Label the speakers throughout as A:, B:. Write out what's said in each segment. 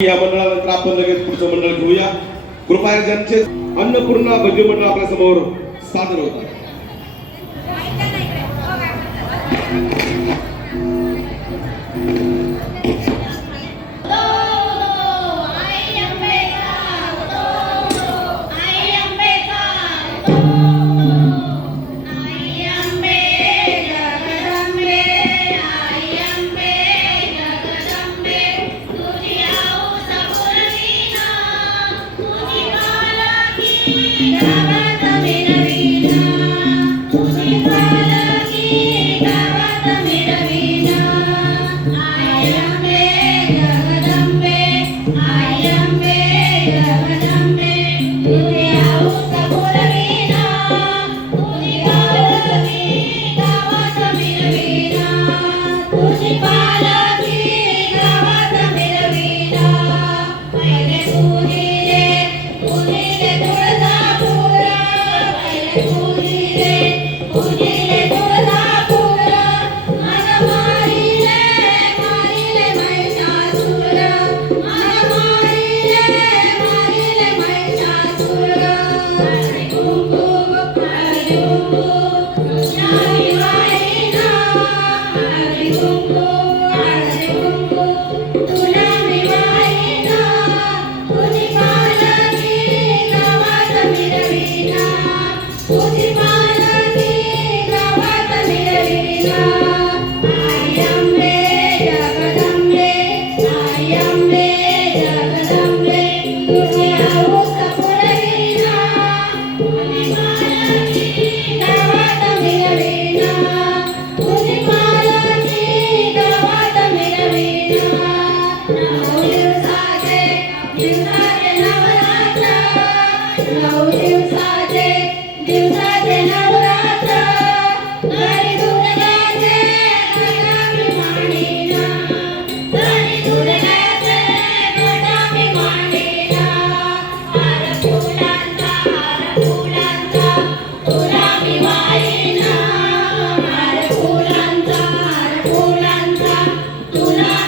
A: या मंडळानंतर आपण लगेच पुढचं मंडळ घेऊया. कृपया ज्यांचे अन्नपूर्णा भजनी मंडळ आपल्यासमोर सादर होत
B: आहे.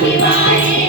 B: everybody.